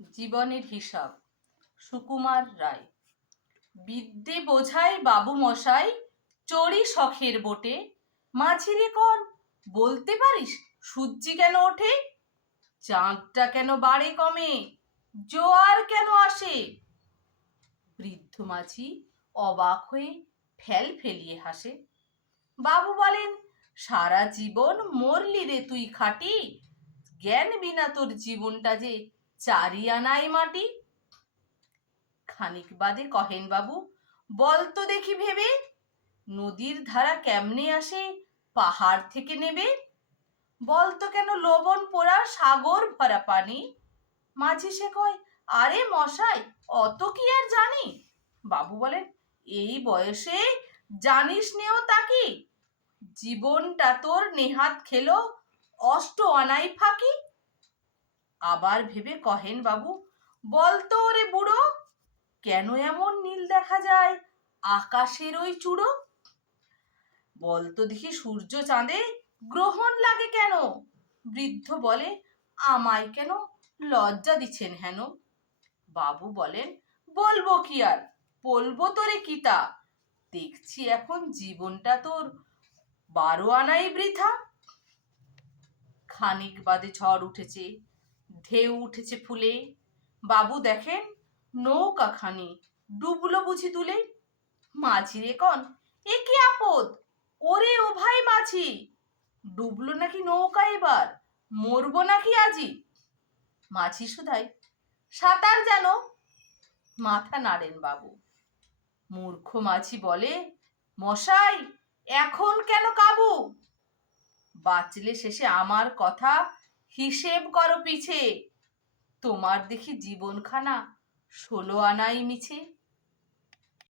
জীবনের হিসাব। সুকুমার রায়। বিদ্যে বোঝাই বাবু মশাই, চড়ি শখের বোটে। মাঝিরে কন, বলতে পারিস সূর্যি কেন ওঠে? চাঁদটা কেন বাড়ে কমে, জোয়ার কেন আসে? বৃদ্ধ মাঝি অবাক হয়ে ফেল ফেলিয়ে হাসে। বাবু বলেন, সারা জীবন মরলি রে তুই খাটি, জ্ঞান বিনা তোর জীবনটা যে চারি আনাই মাটি। খানিক বাদে কহেন বাবু, বলতো দেখি ভেবে, নদীর ধারা কেমনে আসে পাহাড় থেকে নেবে? বলতো কেন লবণ পোড়া সাগর ভরা পানি? মাঝি সে কয়, আরে মশাই অত কি আর জানি? বাবু বলেন, এই বয়সে জানিস নেও তাকি, জীবনটা তোর নেহাত খেলো অষ্ট আনাই ফাঁকি। আবার ভেবে কহেন বাবু, বলতো ওরে বুড়ো, কেন এমন নীল দেখা যায় আকাশের ওই চূড়ো? বলতো দেখি সূর্য চাঁদে গ্রহণ লাগে কেন? বৃদ্ধ বলে, আমায় কেন লজ্জা দিচ্ছেন হেন? বাবু বলেন, বলবো কি আর, বলবো তোরে কিতা, দেখছি এখন জীবনটা তোর 12 আনাই বৃথা। খানিক বাদে ঝড় উঠেছে, ঢেউ উঠেছে ফুলে। বাবু দেখেন নৌকা খানি ডুবলো বুঝি তুলে। মাঝিরে কন, এ কি আপদ, ওরে ও ভাই মাঝি, ডুবলো নাকি নৌকা এবার, মরবো নাকি আজি? মাঝি শুধাই, সাঁতার জানো? মাথা নাড়েন বাবু। মূর্খ মাঝি বলে, মশাই এখন কেন কাবু? বাঁচলে শেষে আমার কথা হিসেব করো পিছে, তোমার দেখি জীবনখানা 16 আনাই মিছে।